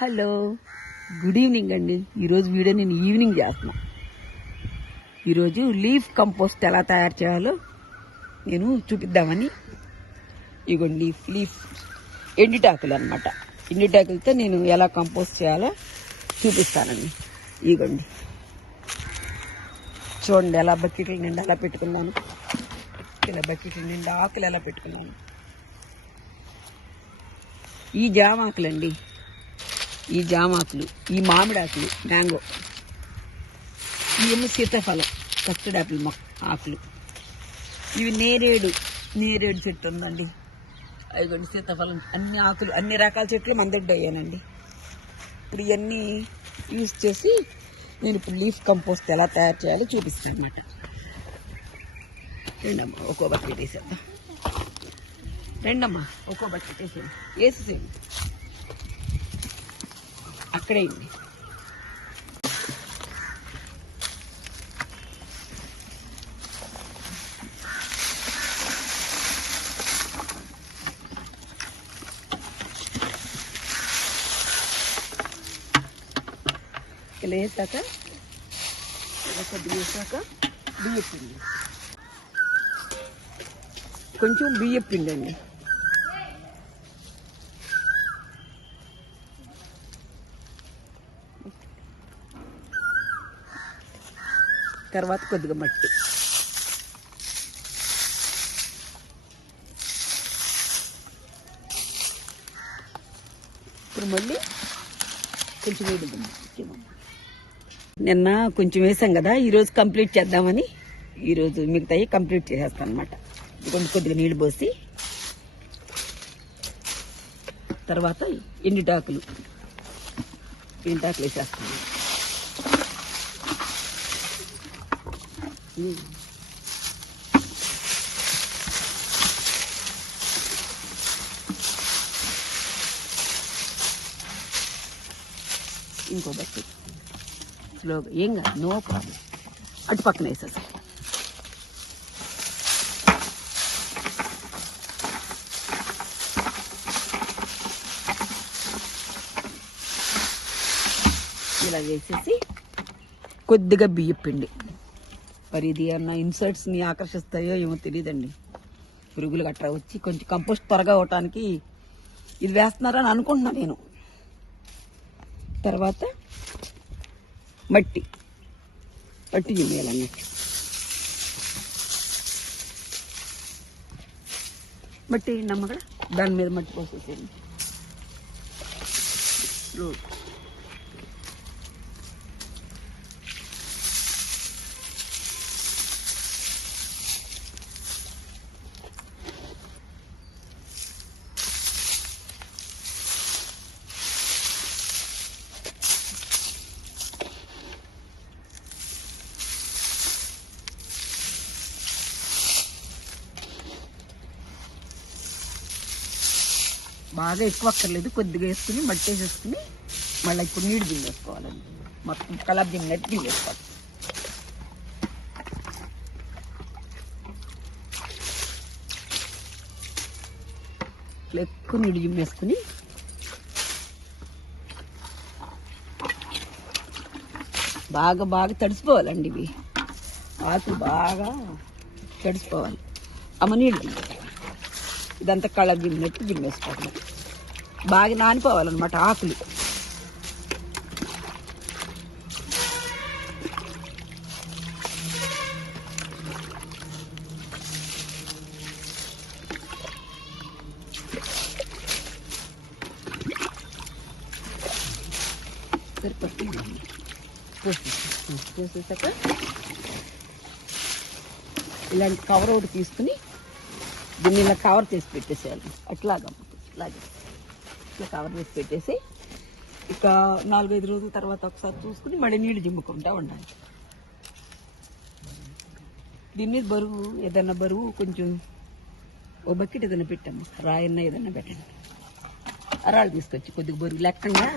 Hello, good evening అండి. ఈరోజు video నేను ఈవినింగ్ చేస్తున్నా. ఈరోజు లీఫ్ కంపోస్ట్ ఎలా తయారు చేయాలో నేను చూపిద్దామని. ఇగోండి లీఫ్ ఎండిటాకులు అనమాట. ఎండిటాకులతో నేను ఎలా కంపోస్ట్ చేయాలో చూపిస్తానండి. ఇగోండి చూడండి, ఎలా బకెట్ల నిండా ఎలా పెట్టుకున్నాను. ఇలా బకెట్ల నిండా ఆకులు ఎలా పెట్టుకున్నాను. ఈ జామాకులండి, ఈ జామాకులు, ఈ మామిడాకులు, మ్యాంగో, ఇవేమో సీతాఫలం, కస్టర్డ్ యాపిల్ ఆకులు. ఇవి నేరేడు చెట్టు ఉందండి. అదిగోండి సీతాఫలం. అన్ని ఆకులు, అన్ని రకాల చెట్లు మన దగ్గర అయ్యానండి. ఇప్పుడు ఇవన్నీ యూజ్ చేసి నేను ఇప్పుడు లీఫ్ కంపోస్ట్ ఎలా తయారు చేయాలో చూపిస్తాను అన్నమాట. రెండమ్మా ఒక్కో బకెట్ వేసేద్దాం. రెండమ్మా ఒక్కో బకెట్ వేసేసేయండి. అక్కడే ఇలా వేసాక కొద్దిగా వేసాక బియ్య పిండి, కొంచెం బియ్య పిండి అండి. తర్వాత కొద్దిగా మట్టి, ఇప్పుడు మళ్ళీ కొంచెం వేడిద్దాం. నిన్న కొంచెం వేసాం కదా, ఈరోజు కంప్లీట్ చేద్దామని ఈరోజు మిగతాయి కంప్లీట్ చేసేస్తాను అనమాట. కొద్దిగా నీళ్ళు పోసి తర్వాత ఎండిటాకులు వేసేస్తాను. ఇంకో బట్టి స్లోగా, ఏం కాదు, నో ప్రాబ్లం. అటు పక్కన వేసేసా. ఇలా వేసేసి కొద్దిగా బియ్య పిండి. మరి ఇది ఏమన్నా ఇన్సెక్ట్స్ని ఆకర్షిస్తాయో ఏమో తెలియదండి. పురుగులు గట్రా వచ్చి కొంచెం కంపోస్ట్ త్వరగా అవటానికి ఇది వేస్తున్నారని అనుకుంటున్నా నేను. తర్వాత మట్టి చిమ్మేయాలన్నట్టు. మట్టి నమ్మక దాని మీద మట్టి పోసేసేయండి. బాగా ఎక్కువ అక్కర్లేదు, కొద్దిగా వేసుకుని మట్టి వేసేసుకుని మళ్ళీ ఇప్పుడు నీళ్ళు దింగేసుకోవాలండి. మొత్తం కలర్ దిగినట్టు దింగేసుకోవాలి. ఇట్లా ఎక్కువ నీళ్ళు జిమ్మేసుకుని బాగా బాగా తడిసిపోవాలండి. ఇవి ఆకులు బాగా తడిసిపోవాలి. అమ్మ నీళ్ళు దింగేసుకోవాలి. ఇదంతా కలర్ జిమ్మినట్టు జిమ్మేసుకోవాలి. బాగా నానిపోవాలన్నమాట ఆకులు. పోసేసాక ఇలాంటి కవర్ ఒకటి తీసుకుని దీన్ని ఇలా కవర్ చేసి పెట్టేసేయాలి. అట్లాగా ఇలాగే ఇట్లా కవర్ చేసి పెట్టేసి ఇక 4-5 రోజుల తర్వాత ఒకసారి చూసుకుని మళ్ళీ నీళ్ళు జిమ్ముకుంటా ఉండాలి. దీని మీద బరువు కొంచెం ఓ బకెట్ ఏదైనా పెట్టాము, రాయన్న ఏదైనా పెట్టండి. అరాళ్ళు తీసుకొచ్చి కొద్దిగా బరువు లేకుండా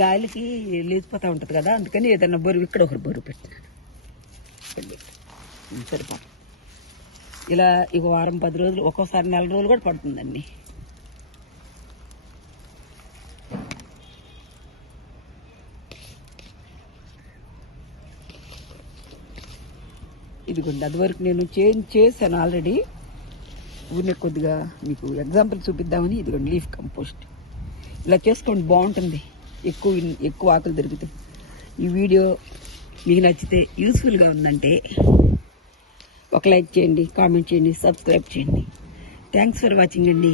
గాలికి లేచిపోతూ ఉంటుంది కదా, అందుకని ఏదైనా బరువు ఇక్కడ ఒకరు బరువు పెట్టినాను. సరిపో ఇలా ఇక వారం 10 రోజులు, ఒక్కోసారి నెల రోజులు కూడా పడుతుందండి. ఇదిగోండి, అది వరకు నేను చేంజ్ చేశాను ఆల్రెడీ. ఊరినే కొద్దిగా మీకు ఎగ్జాంపుల్ చూపిద్దామని. ఇదిగోండి లీఫ్ కంపోస్ట్ ఇలా చేసుకోండి, బాగుంటుంది. ఎక్కువ ఆకులు దొరుకుతాయి. ఈ వీడియో మీకు నచ్చితే, యూస్ఫుల్గా ఉందంటే ఒక లైక్ చేయండి, కామెంట్ చేయండి, సబ్స్క్రైబ్ చేయండి. థ్యాంక్స్ ఫర్ వాచింగ్ అండి.